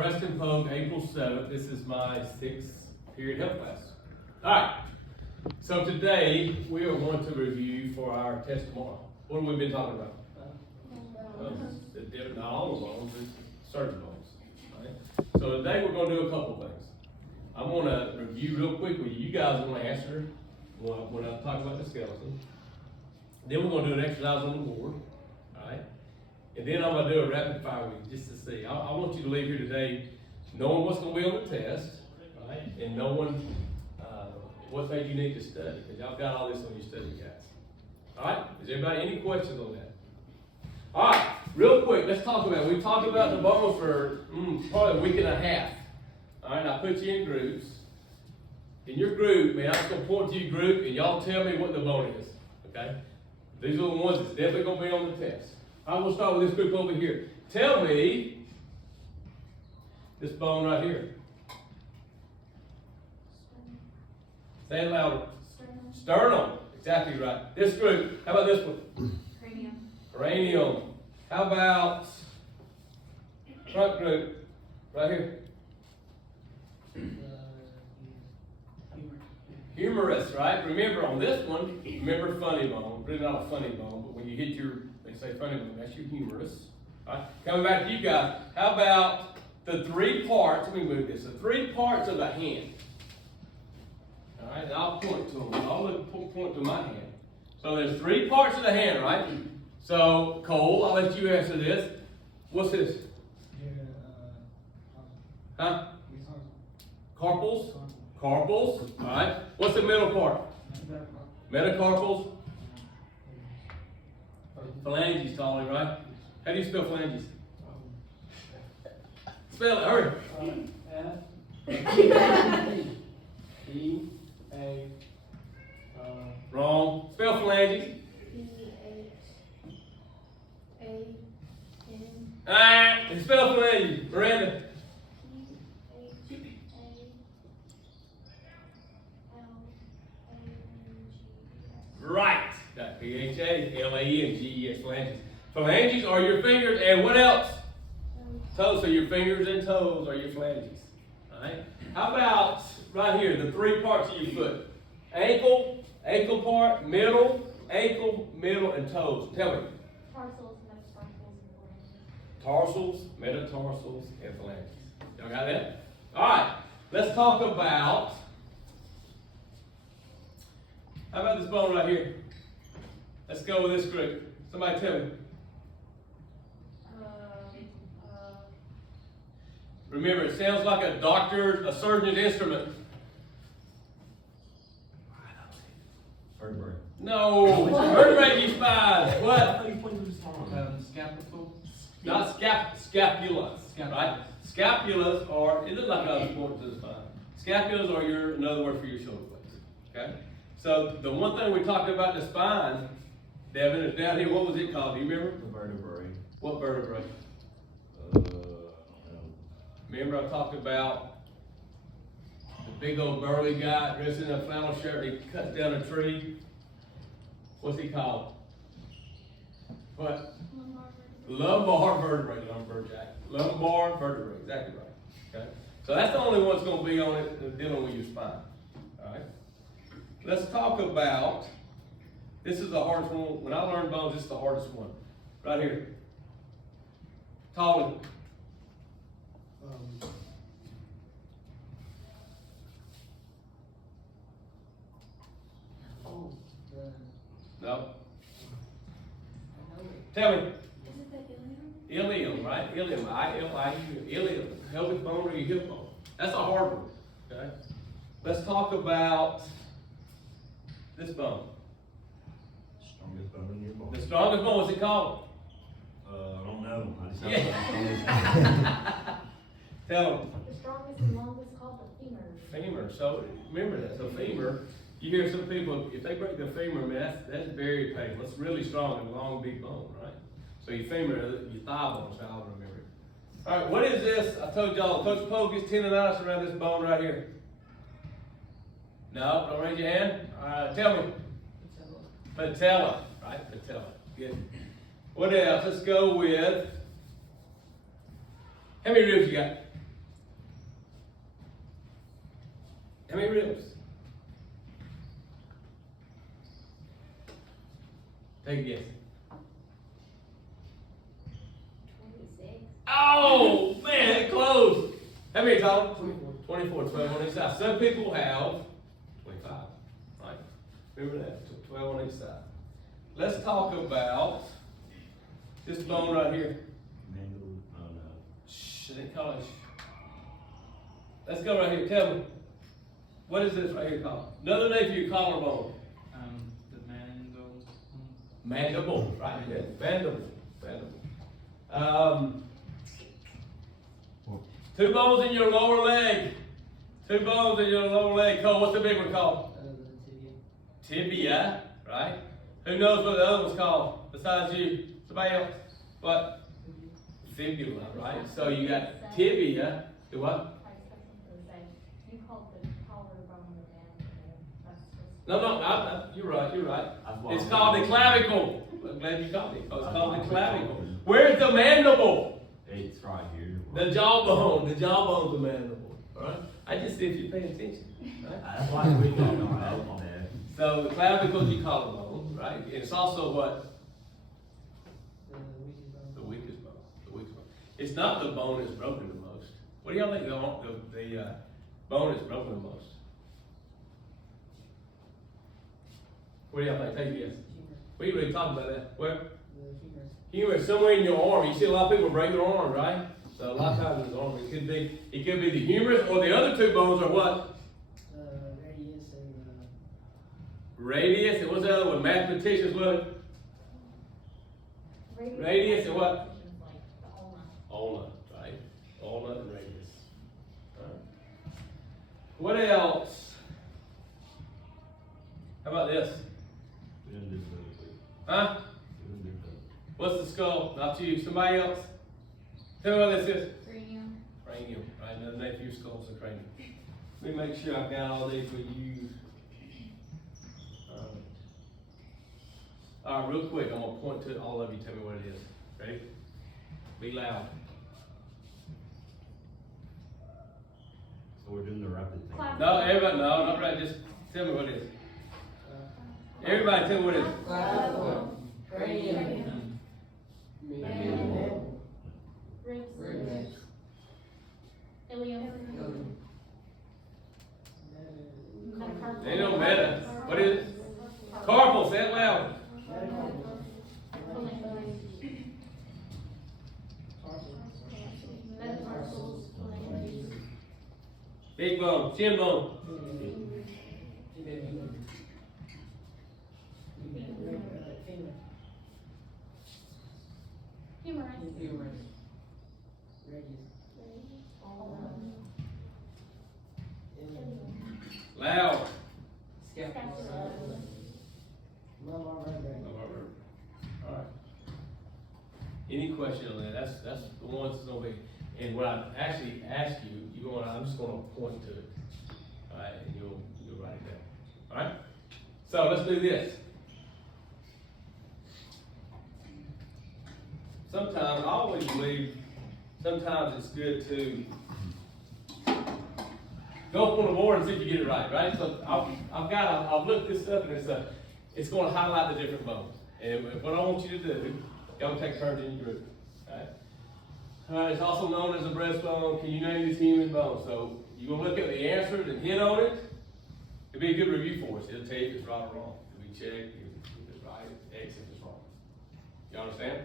Preston Pogue, April 7th. This is my 6th period health class. All right. So today we are going to review for our test tomorrow. What have we been talking about? Not all the bones, it's certain bones. Right? So today we're going to do a couple things. I'm going to review real quick with you. You guys are going to answer when I talk about the skeleton. Then we're going to do an exercise on the board. All right. And then I'm going to do a rapid fire with you just to see. I want you to leave here today knowing what's going to be on the test, right? And knowing what things you need to study, because y'all got all this on your study guides. All right? Is everybody any questions on that? All right, real quick, let's talk about it. We've talked about the bones for probably a week and a half. All right, I put you in groups. In your group, man, I'm just going to point to your group, and y'all tell me what the bone is. Okay? These are the ones that's definitely going to be on the test. I'm going to start with this group over here. Tell me this bone right here. Say it louder. Sternum. Sternum. Exactly right. This group. How about this one? Cranium. Cranium. How about front group? Right here. Humerus, right? Remember on this one, remember funny bone. Really not a funny bone, but when you hit your, they say funny bone, that's your humerus. All right? Coming back to you guys, how about the three parts, let me move this, the three parts of the hand. All right, and I'll point to them. I'll point to my hand. So there's three parts of the hand, right? So, Cole, I'll let you answer this. What's this? Huh? Carpals? Carpals. All right. What's the middle part? Metacarpals. Phalanges, Tolly, right? How do you spell phalanges? Spell it, hurry. F-E-A. Wrong. Spell phalanges. P-H-A-N. Spell phalanges. Miranda. Right. Got P-H-A-L-A-N-G-E-S, phalanges. Phalanges are your fingers, and what else? Toes. So your fingers and toes are your phalanges. All right. How about right here, the three parts of your foot? Ankle, ankle part, middle, ankle, middle, and toes. Tell me. Tarsals, metatarsals, and phalanges. Tarsals, metatarsals, and phalanges. Y'all got that? All right. Let's talk about. How about this bone right here? Let's go with this group. Somebody tell me. Remember, it sounds like a surgeon's instrument. Vertebrae. No, vertebrae you spine. What? Scapula. Not scapulas. Right? Scapulas are, it looks like I was pointing to the spine. Scapulas are another word for your shoulder blades. Okay? So the one thing we talked about in the spine, Devin, is down here. What was it called? Do you remember? The vertebrae. What vertebrae? Remember I talked about the big old burly guy dressed in a flannel shirt. He cuts down a tree. What's he called? What? Lumbar vertebrae. Lumbar vertebrae. Exactly right. Okay. So that's the only one that's going to be on it dealing with your spine. All right. Let's talk about. This is the hardest one. When I learned bones, this is the hardest one. Right here. Tolly. No. Tell me. Is it the ilium? Ilium, right? Ilium. I-L-I-U-M. Ilium. Pelvic bone or your hip bone. That's a hard one. Okay. Let's talk about this bone. Strongest bone in your body. The strongest bone. What's it called? I don't know. I just have Tell them. The strongest and longest called the femur. Femur. So remember that. So femur. You hear some people, if they break the femur, man, that's very painful. It's really strong and long, big bone, right? So your femur, your thigh bone, so I'll remember it. All right, what is this? I told y'all, Coach Pogue gets tendonitis around this bone right here. No, don't raise your hand. All right, tell me. Patella, right? Patella. Good. What else? Let's go with. How many ribs you got? How many ribs? Take a guess. 26. Oh, man, close. How many total? 24, 12 on each side. Some people have 25, right? Remember that, 12 on each side. Let's talk about this bone right here. Mandible, oh no. Shh, they call it. Let's go right here. Tell me, what is this right here called? Another name for your collarbone. The mandible. Mandible, right? Yeah, mandible. Mandible. Two bones in your lower leg. Two bones in your lower leg. Cole, what's the big one called? The tibia. Tibia, right? Who knows what the other one's called besides you? Somebody else? What? Fibula, right? So you got tibia. Do what? You called the collarbone the mandible. That's just. No, you're right. That's why It's I'm- called the clavicle. I'm glad you caught it. Oh, it's called the clavicle. Where's the mandible? It's right here. The jawbone. The jawabone's the mandible. Alright? I just see if you're paying attention. Right? That's why we don't know that, my bad. So the clavicle is your collarbone, right? And it's also what? The weakest bone. The weakest bone. It's not the bone that's broken the most. What do y'all think the bone that's broken the most? What do y'all think? Take a guess. We already talked about that. Where? Humerus, somewhere in your arm. You see a lot of people break their arm, right? So a lot of times in the arm, it could be the humerus, or the other two bones are what? Radius, and what's the other one? Mathematicians, what? Radius and what? Like the ulna. Ulna, right? Ulna and radius. Alright. What else? How about this? We didn't do that. Huh? We didn't do that. What's the skull? Not you. Somebody else? Tell me what this is. Cranium. Cranium, right? Another name for your skull is a cranium. Let me make sure I've got all these for you. All right, real quick, I'm gonna point to all of you. Tell me what it is. Ready? Be loud. So we're doing the rapid thing. Clap. No, everybody, no, not right. Just tell me what it is. Everybody, tell me what it is. Clavicle. Cranium. Mandible. Ribs. Ilium. Metacarpal. They know meta. What is it? Carpal. Say it loud. Metatarsals. Big bone. Chin bone. Humerus. Loud. Scapula. All right. Any question on that? That's the ones that's gonna be. And what I actually ask you, I'm just gonna point to it. All right, and you'll write it down. All right. So let's do this. Sometimes I always believe. Sometimes it's good to go up on the board and see if you get it right. Right. So I've looked this up and it's going to highlight the different bones. And what I want you to do, y'all take turns in your group. All right, it's also known as a breastbone. Can you name this human bone? So you're going to look at the answers and hit on it. It'll be a good review for us. It'll tell you if it's right or wrong. It'll be checked if it's right, X if it's wrong. You understand?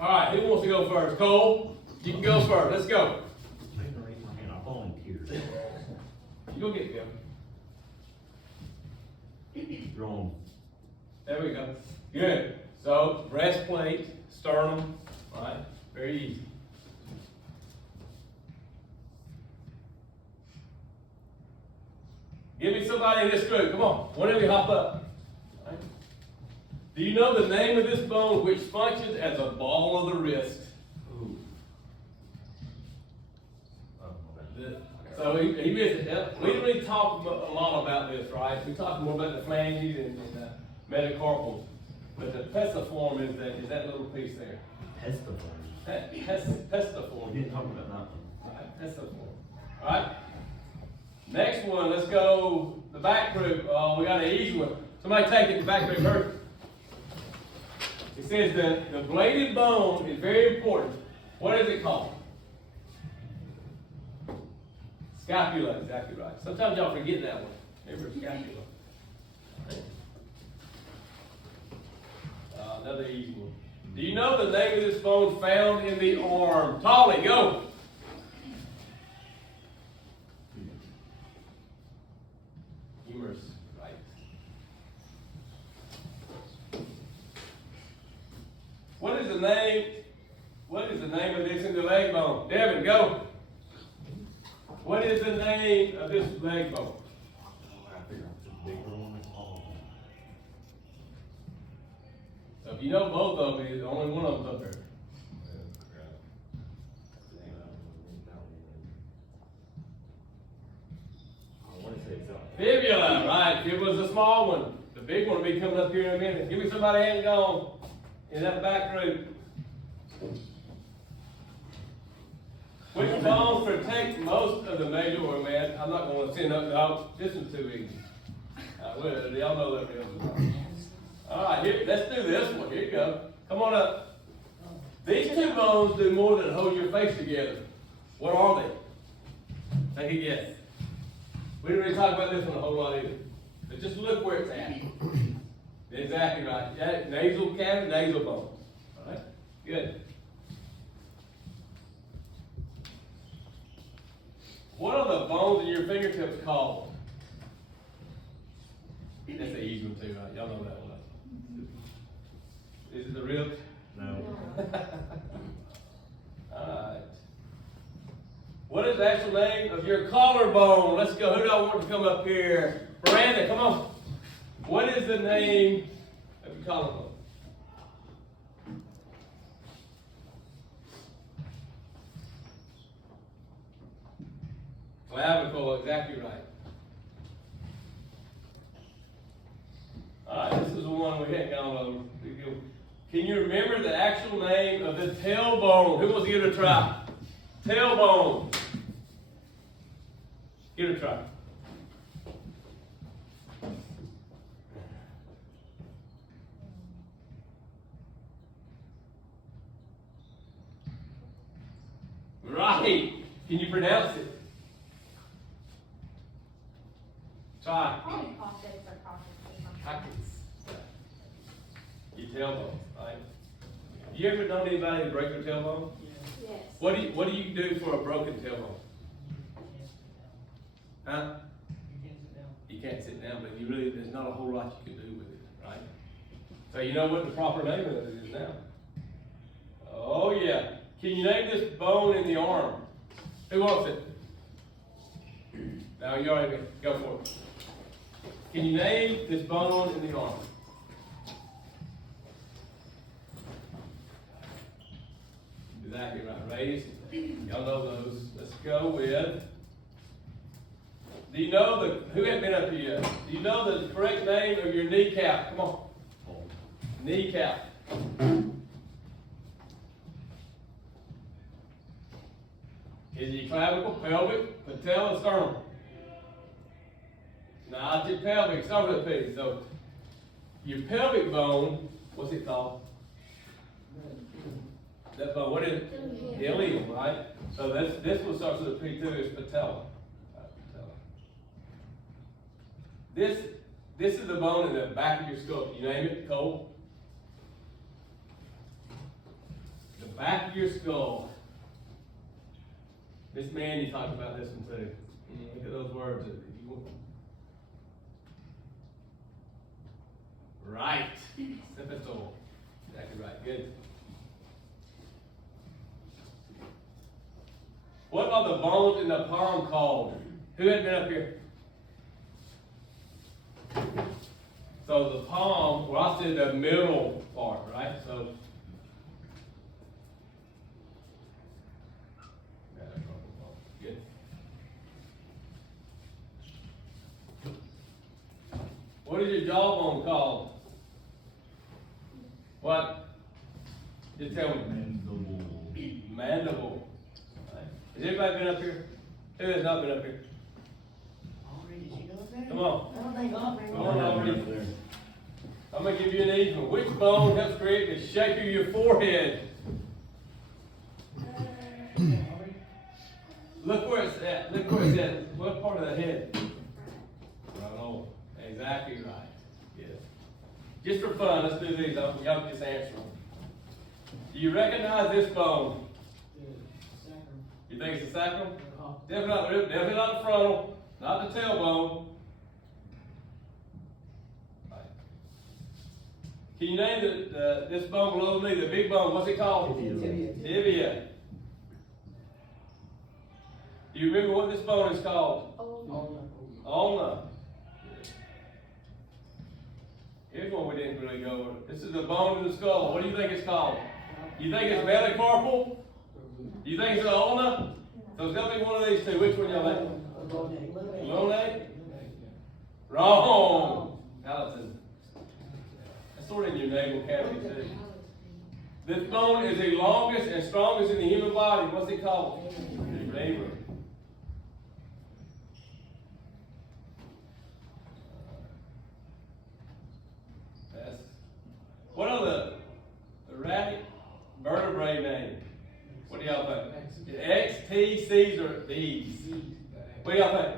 All right, who wants to go first? Cole, you can go first. Let's go. I didn't raise my hand. I volunteered. You go get it, You're on. There we go. Good. So breastplate, sternum, all right? Very easy. Give me somebody in this group. Come on. One of you hop up. All right. Do you know the name of this bone which functions as a ball of the wrist? Ooh. Oh, okay. So he missed it. We didn't really talk a lot about this, right? We talked more about the phalanges and metacarpals. But the pestiform is that little piece there. Pestiform. Pestiform. We didn't talk about that one. Right, pestiform. All right. Next one, let's go the back group. We got an easy one. Somebody take it, the back group hurt. It says that the bladed bone is very important. What is it called? Scapula, exactly right. Sometimes y'all forget that one. Remember scapula. Another easy one. Do you know the name of this bone found in the arm? Tolly, go. Humerus, right. What is the name of this in the leg bone? Devin, go. What is the name of this leg bone? I figure out the bigger one and small one. So if you know both of them, there's only one of them's up there. I want to say it's up. Fibula, right. It was a small one. The big one will be coming up here in a minute. Give me somebody that ain't gone in that back group. Which bones protect most of the major organ, man? I'm not going to send up. No, this one's too easy. Well, y'all know that one. All right, here, let's do this one. Here you go. Come on up. These two bones do more than hold your face together. What are they? Take a guess. We didn't really talk about this one a whole lot either. But just look where it's at. Exactly right. Yeah, nasal cavity, nasal bones. All right? Good. What are the bones in your fingertips called? That's the easy one too, right? Y'all know that one. Is it the ribs? No. Alright. What is the actual name of your collarbone? Let's go. Who do I want to come up here? Miranda, come on. What is the name of your collarbone? Clavicle, exactly right. Alright, this is the one we hadn't gone over. Can you remember the actual name of the tailbone? Who wants to give it a try? Tailbone. Give it a try. Right. Can you pronounce it? Try. Probably caucus or caucus. Caucus. Your tailbone, right? You ever known anybody break their tailbone? Yes. What do you do for a broken tailbone? Huh? You can't sit down, but there's not a whole lot you can do with it, right? So you know what the proper name of it is now. Oh yeah. Can you name this bone in the arm? Who wants it? Now you already go for it. Can you name this bone in the arm? Exactly right. Radius. Y'all know those. Let's go with. Do you know who hasn't been up here yet? Do you know the correct name of your kneecap? Come on. Kneecap. Is it clavicle, pelvic, patella, sternum? No, it's your pelvic. Start with a P. So, your pelvic bone, what's it called? That bone, what is it? The ilium, right? So this one starts with a P too, is patella. This is the bone in the back of your skull. Can you name it, Cole? The back of your skull. Miss Mandy talked about this one too. Look at those words. Right. Septal. Exactly right. Good. What are the bones in the palm called? Who had been up here? So the palm, well, I said the middle part, right? So good. What is your jawbone called? What? Just tell me. Mandible. Mandible. Right. Has anybody been up here? Who has not been up here? Come on. I don't think I'll bring Come on, one. Aubrey. I'm gonna give you an easy one. Which bone helps create the shape of your forehead? Look where it's at. Look where it's at. What part of the head? Right on. Exactly right. Yes. Just for fun, let's do these. Y'all can just answer them. Do you recognize this bone? You think it's the sacrum? Definitely not the frontal, not the tailbone. Right. Can you name this bone below the knee, the big bone? What's it called? Tibia. Do you remember what this bone is called? Ulna. Here's one we didn't really go over. This is the bone in the skull. What do you think it's called? You think it's metacarpal? Do you think it's an ulna? So it's gotta be one of these two. Which one y'all think? Lunate? Wrong. Allison. That's sort of in your navel cavity too. This bone is the longest and strongest in the human body. What's it called? Femur. What are the erratic vertebrae names? What do y'all think? X, T, C's, or D's? What do y'all think?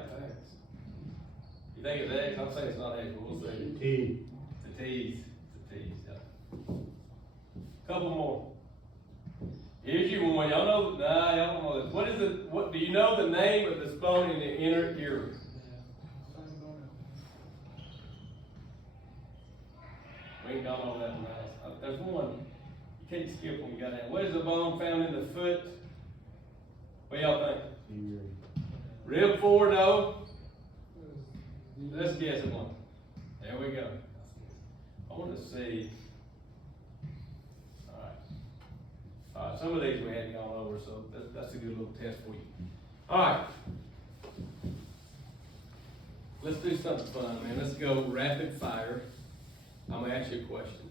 You think it's X? I'm saying it's not X, but we'll see. T. It's the T's. It's the T's, yeah. Couple more. Here's your one. Y'all know, y'all don't know this. What do you know the name of this bone in the inner ear? We ain't gone over that one. There's one. You can't skip when you got that. What is the bone found in the foot? What y'all think? Rib forward, though. Let's guess at one. There we go. I want to see. All right. Some of these we hadn't gone over, so that's a good little test for you. All right. Let's do something fun, man. Let's go rapid fire. I'm gonna ask you a question.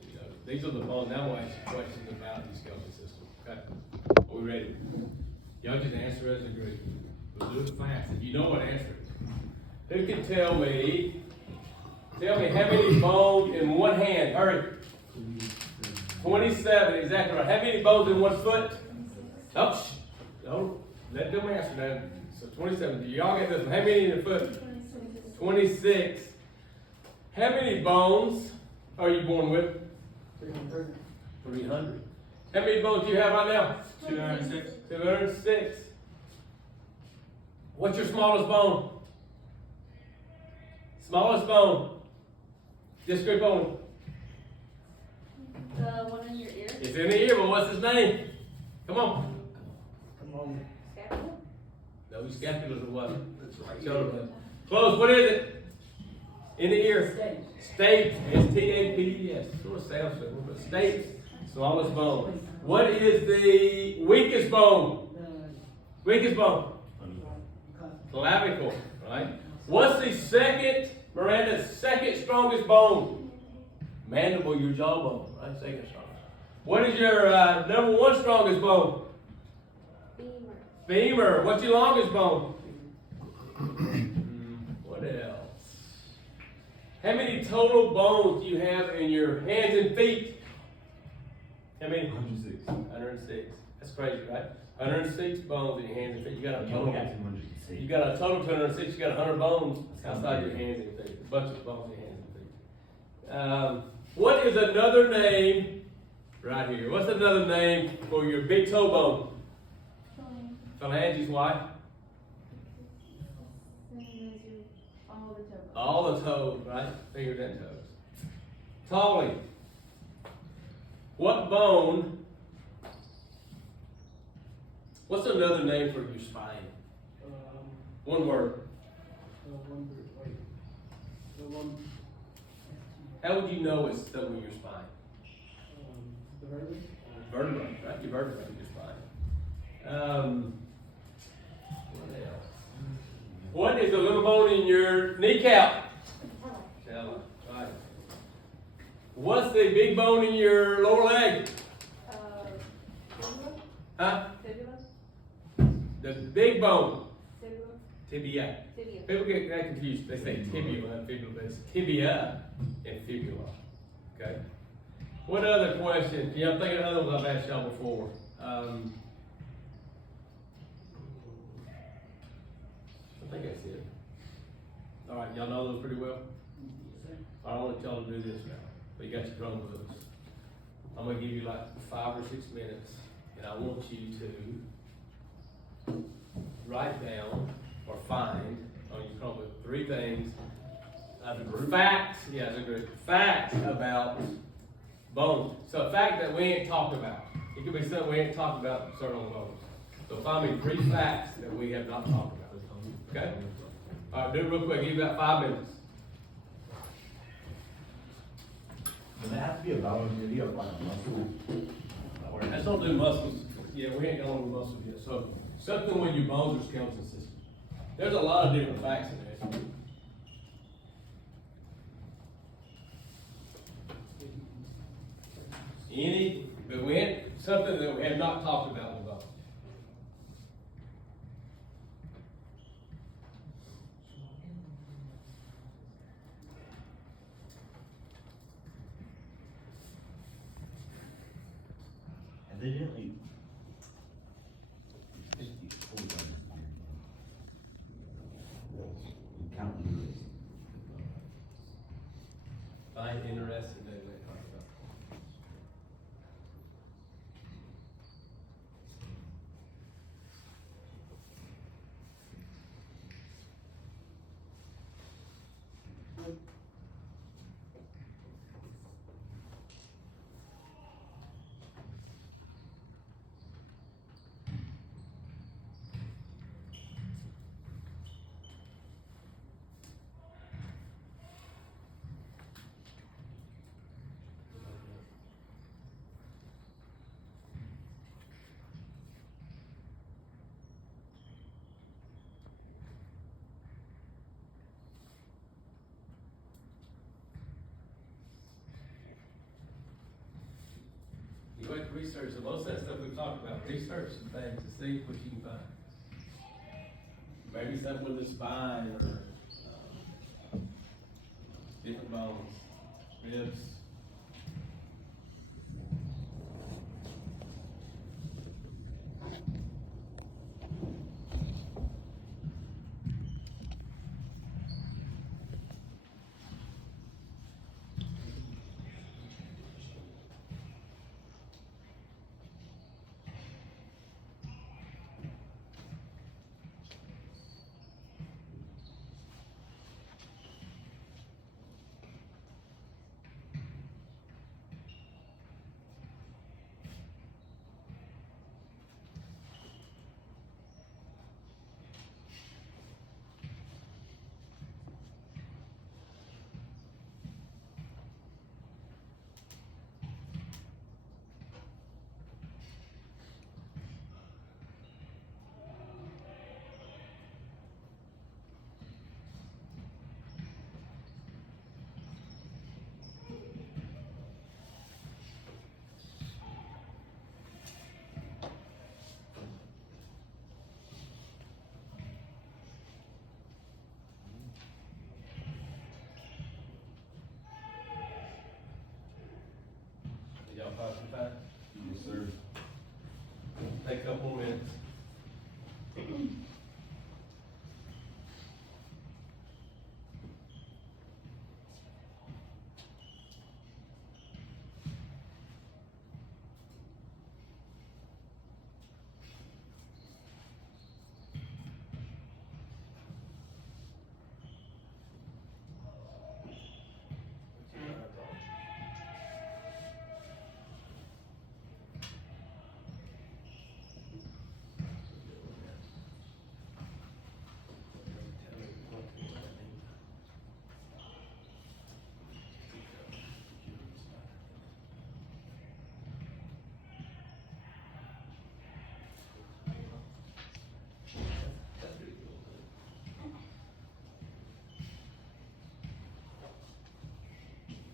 You know, these are the bones. Now I'm gonna ask you questions about the skeletal system. Okay? Are we ready? Y'all just answer as a group. We'll do it fast. If you know what answer it. Who can tell me how many bones in one hand? Hurry. 27, exactly right. How many bones in one foot? Oh, don't let them answer that. So 27. Y'all get this one. How many in the foot? 26. How many bones are you born with? 300. 300. How many bones do you have right now? 206. 206. What's your smallest bone? Smallest bone. Just grip on. The one in your ear? It's in the ear, but what's his name? Come on. Scapula? No, scapulas or what? That's right. Shoulder. Close. What is it? In the ear. Stapes. S-T-A-P-E-S. Sort of sounds similar, but stapes. Smallest bone. What is the weakest bone? Weakest bone? Clavicle, right? What's the second, Miranda's second strongest bone? Mandible, your jawbone, right? Second strongest. What is your number one strongest bone? Femur. Femur. What's your longest bone? What else? How many total bones do you have in your hands and feet? How many? 106. 106. That's crazy, right? 106 bones in your hands and feet. You got a You only total. got 206. You got a total of 206. You got 100 bones outside your hands and feet. A bunch of bones in your hands and feet. What is another name right here? What's another name for your big toe bone? Phalanges. Why? All the toes, right? Fingers and toes. Tolly. What bone? What's another name for your spine? One word. How would you know it's stuck with your spine? Vertebrae, right? Your vertebrae in your spine. What else? What is the little bone in your kneecap? Patella. Right. What's the big bone in your lower leg? Fibula? Huh? Fibula? The big bone. Fibula? Tibia. Tibia. People get that confused, they say tibia and fibula, but it's tibia and fibula, okay? What other questions? Yeah, I'm thinking of other ones I've asked y'all before. I think that's it. All right, y'all know those pretty well? I want y'all to do this now, but you got your Chromebooks. I'm gonna give you like 5 or 6 minutes, and I want you to write down or find on your Chromebook 3 things. Facts, yeah, that's a group. Facts about bones. So a fact that we ain't talked about. It could be something we ain't talked about concerning bones. So find me 3 facts that we have not talked about. Okay? All right, do it real quick. Give you about 5 minutes. Does it have to be a bone, like a muscle? Let's don't do muscles. Yeah, we ain't going with muscles yet. So something with your bones or skeleton system. There's a lot of different facts in there. But we had something that we have not talked about with bones. Evidently. Counting this. Find interesting that we talk about. You go to research, and most of that stuff we've talked about, research some things to see what you can find. Maybe something with the spine or different bones, ribs. Did y'all find some facts? Yes, sir. Take a couple more minutes.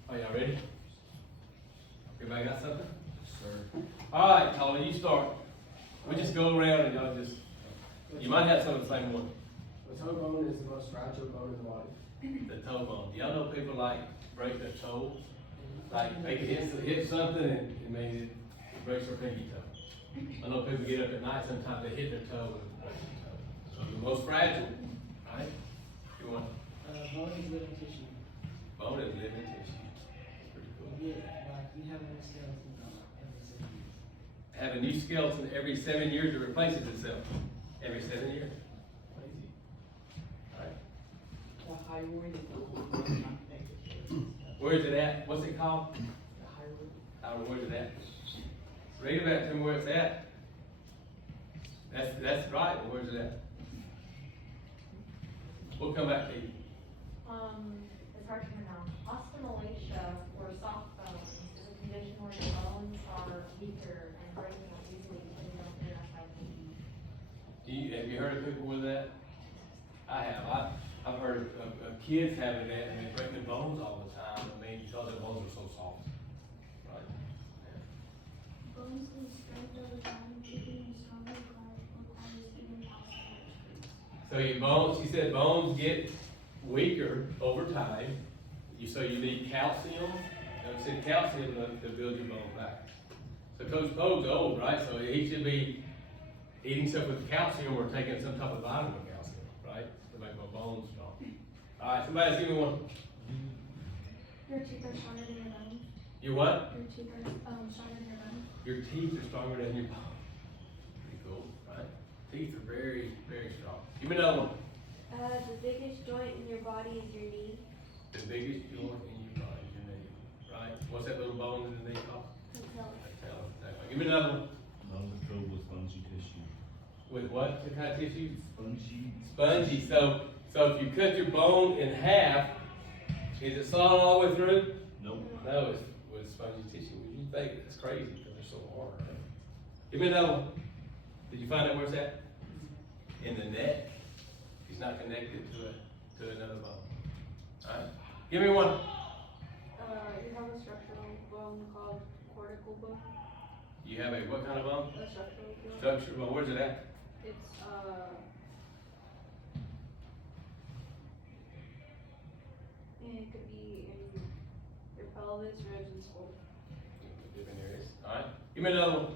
Are y'all ready? Everybody got something? Sir. All right, Colin, you start. We just go around and y'all just, you might have some of the same one. The toe bone is the most fragile bone in the body. The toe bone. Y'all know people like break their toe? Like they can hit something and it breaks their pinky toe. I know people get up at night, sometimes they hit their toe and break their toe. So the most fragile, right? You want Bone is living tissue. bone is living tissue. Pretty cool. Yeah, like you have a new skeleton every 7 years. Have a new skeleton every 7 years, it replaces itself. Every 7 years. Crazy. Alright. The hyoid is not connected. Where's it at? What's it called? The hyoid. Where's it at? Read about it, tell me where it's at. That's right, but where's it at? We'll come back to you. It's hard to pronounce. Osteomalacia or soft bones is a condition where your bones are weaker and breaking up easily because you don't get enough vitamin E. Have you heard of people with that? I have. I've heard of kids having that and they break their bones all the time. I mean, because their bones are so soft. Right? Yeah. Bones lose strength over time, keeping them stronger requires eating calcium-rich foods. So your bones, she said bones get weaker over time. So you need calcium. I said calcium to build your bones back. So Coach Poe's old, right? So he should be eating stuff with calcium or taking some type of vitamin calcium, right? To make my bones strong. All right, somebody else give me one. Your teeth are stronger than your bones. Your what? Your teeth are stronger than your bones. Your teeth are stronger than your bones. Pretty cool, right? Teeth are very, very strong. Give me another one. The biggest joint in your body is your knee. The biggest joint in your body is your knee, right? What's that little bone in the knee called? Patella. Give me another one. Lungs are filled with spongy tissue. With what? What kind of tissue? Spongy. Spongy. So if you cut your bone in half, is it solid all the way through? Nope. No, it's with spongy tissue. You think it's crazy because they're so hard. Right? Give me another one. Did you find out where it's at? In the neck. It's not connected to another bone. All right. Give me one. You have a structural bone called cortical bone. You have a what kind of bone? A structural bone. Structure bone. Where's it at? It's and it could be in your pelvis, ribs, and skull. Different areas. All right. Give me another one.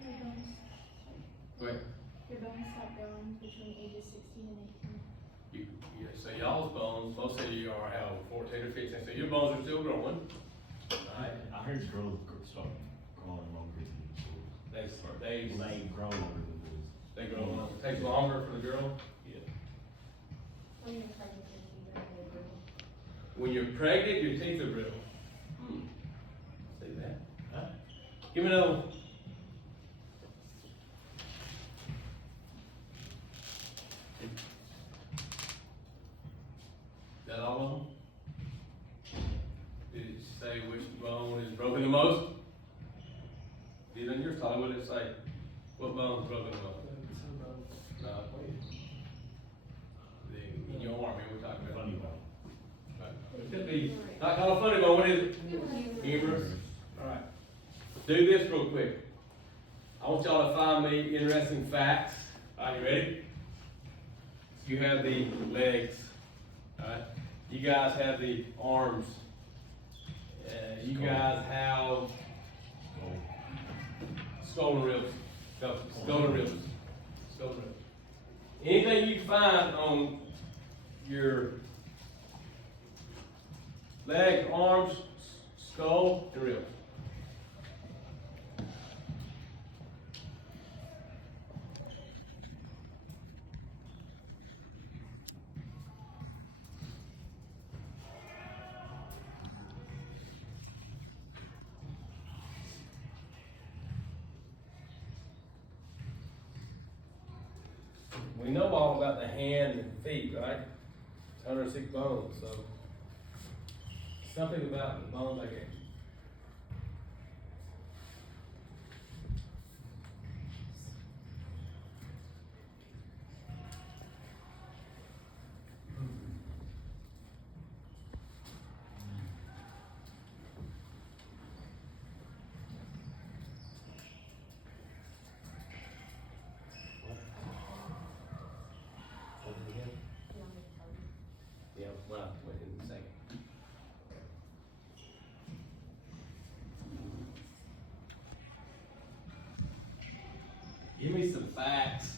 Your bones. Go ahead. Your bones stop growing between ages 16 and 18. So y'all's bones, most of you are how 14 or 15. So your bones are still growing. Right? I heard girls start growing longer than boys. They grow longer than boys. They grow longer. It takes longer for the girl. Yeah. When you're pregnant, your teeth are really brittle. When you're pregnant, your teeth are brittle. See that? Huh? Give me another one. Is that all of them? Did it say which bone is broken the most? Even yours, Tyler, what did it say? What bone is broken the most? The toe bone. No. In your arm, here we're talking about. Funny bone. It could be, not called a funny bone, what is it? Humerus. Alright. Do this real quick. I want y'all to find me interesting facts. Are you ready? You have the legs. Alright. You guys have the arms. You guys have skull and ribs. Go. Skull and ribs. Skull and ribs. Anything you find on your legs, arms, skull, and ribs. We know all about the hands and feet, right? It's 106 bones, so something about the bones I gave you. Give me some facts.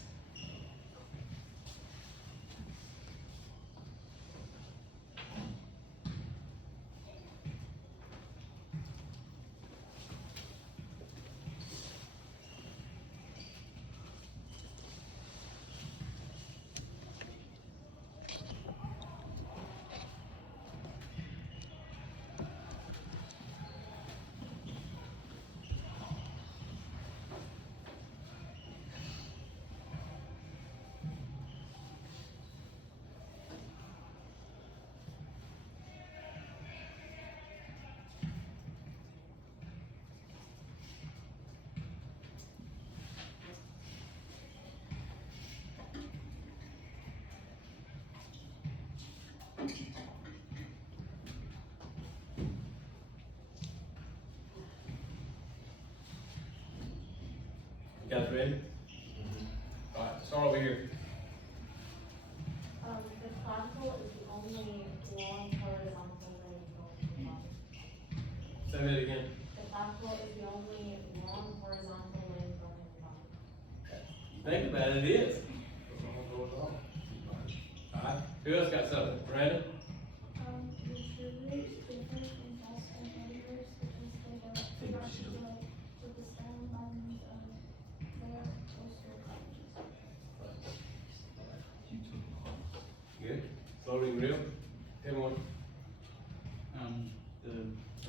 You guys ready? Alright, start over here. The clavicle is the only long horizontal limb bone in the body. Say that again. The clavicle is the only long horizontal limb bone in the body. Think about it, it is. Alright, who else got something? Brandon? Retrievers differ from best and editors because they don't articulate with the stem by means of their coastal colleges. Good. Floating rib? Tell me what. The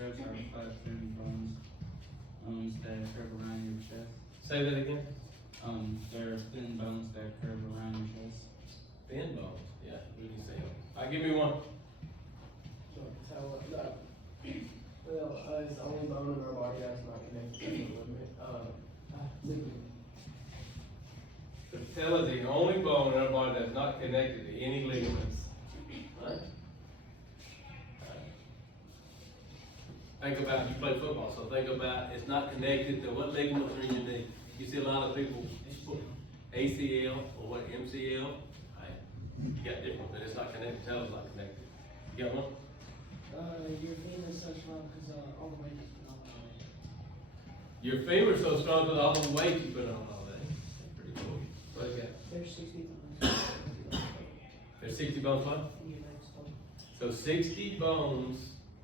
ribs are five thin bones, that curve around your chest. Say that again. They're thin bones that curve around your chest. Thin bones. Yeah, what do you say? Alright, give me one. So tell us that. Well, it's the only bone in our body that's not connected to the ligament. Ligament. The patella is the only bone in our body that's not connected to any ligaments. Right? Think about, you play football, so think about it's not connected to what ligaments are in your knee. You see a lot of people put ACL or what, MCL, right? You got different, but it's not connected, patella's not connected. You got one? Your femur is so strong because all the weight is put on it. Your femur's so strong because all the weight you put on all that. That's pretty cool. What do you got? There's 60 bones. There's 60 bones what? In your legs, so. So 60 bones.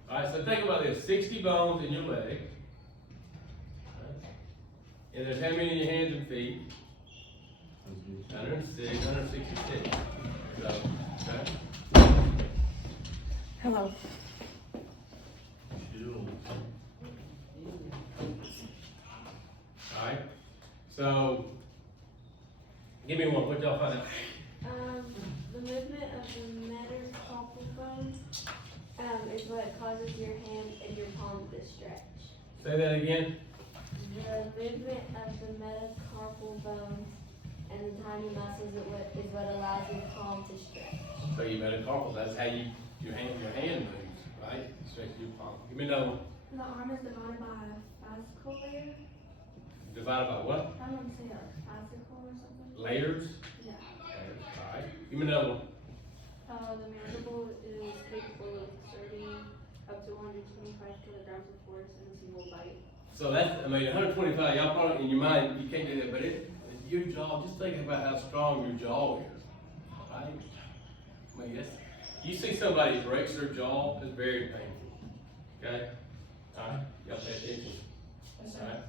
Alright, so think about this, 60 bones in your leg. Right? And there's how many in your hands and feet? 106, 166. So, okay? Hello. Alright, so, give me one, what y'all find out? The movement of the metacarpal bone, is what causes your hand and your palm to stretch. Say that again? The movement of the metacarpal bones and the tiny muscles is what allows your palm to stretch. So you metacarpal, that's how your hand moves, right? Stretch your palm. Give me another one. The arm is divided by a fascicle layer. Divided by what? I don't say like fascicle or something. Layers? Yeah. Layers, alright. Give me another one. The mandible is capable of exerting up to 125 kilograms of force in a single bite. So that's, I mean, 125, y'all probably, in your mind, you can't do that, but your jaw, just think about how strong your jaw is, right? I mean, you see somebody breaks their jaw, it's very painful, okay? Alright, y'all pay attention. Alright?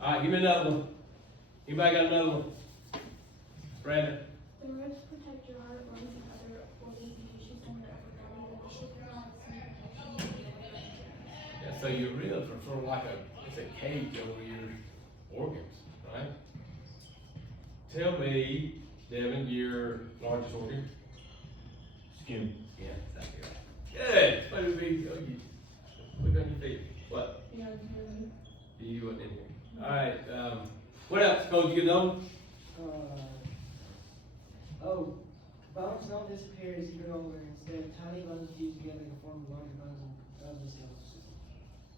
Alright, give me another one. Anybody got another one? Brandon? The ribs protect your heart, lungs, and other organs and tissues in the upper body that should provide some protection. Yeah, so your ribs are sort of like it's a cage over your organs, right? Tell me, Devin, your largest organ? Skin. Yeah, exactly right. Good. What would be? Oh, you look on your feet. What? Yeah, You wasn't in here. All right. What else, Coach? You know? Bones don't disappear as you get older. Instead, tiny bones fuse together to form larger bones of the skeletal system.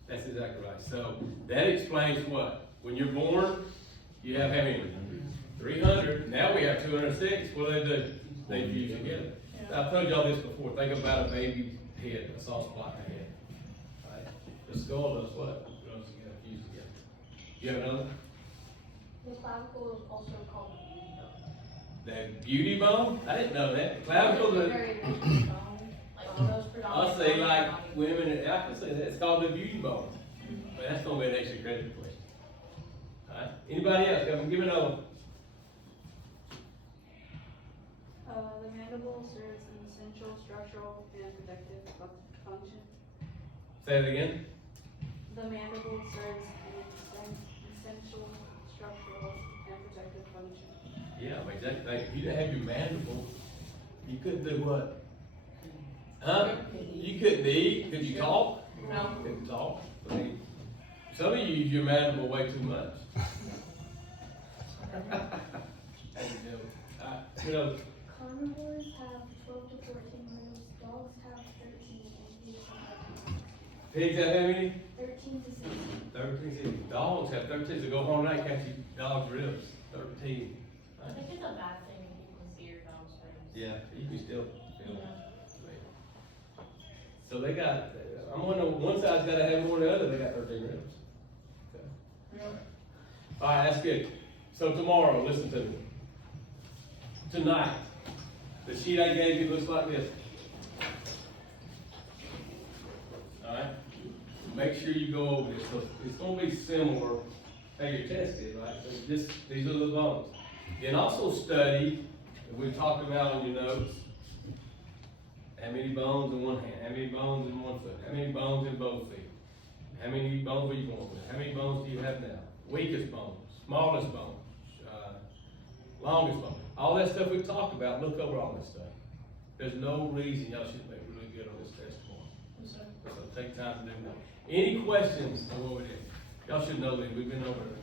That's exactly right. So that explains what? When you're born, you have how many? 300. Now we have 206. What do? They fuse together. I've told y'all this before. Think about a baby's head, a soft spot in the head. Right? The skull does what? It goes together, fuse together. You have another? The clavicle is also called the beauty bone. The beauty bone? I didn't know that. Clavicle, It's a the, very vicious bone, like the most predominant. I'll say bone in the like body. women, I can say that, it's called the beauty bone. But that's gonna be an extra credit question. Alright, anybody else? Give me another one. The mandible serves an essential structural and protective function. Say it again. The mandible serves an essential structural and protective function. Yeah, but exactly. Like, if you didn't have your mandible, you couldn't do what? Huh? You couldn't eat. Could you talk? No. Couldn't talk. I mean, some of you use your mandible way too much. You know, Carnivores have 12 to 14 ribs, dogs have 13, and pigs have pigs have how many? 13 to 16. 13. Dogs have 13. So go home tonight, catch your dog's ribs. 13. I think it's a bad thing when people see your dog's ribs. Yeah, you can still feel it. So they got, I'm wondering, one side's gotta have more than the other, they got 13 ribs. Okay. Alright, that's good. So tomorrow, listen to me. Tonight, the sheet I gave you looks like this. Alright? Make sure you go over this, because it's gonna be similar how your test is, right? So these are the bones. Then also study, we talked about on your notes, how many bones in one hand, how many bones in one foot, how many bones in both feet, how many bones are you born with, how many bones do you have now, weakest bone, smallest bone, longest bone, all that stuff we talked about, look over all this stuff. There's no reason y'all shouldn't make really good on this test tomorrow. So take time to do that. Any questions on what we did? Y'all should know that we've been over it.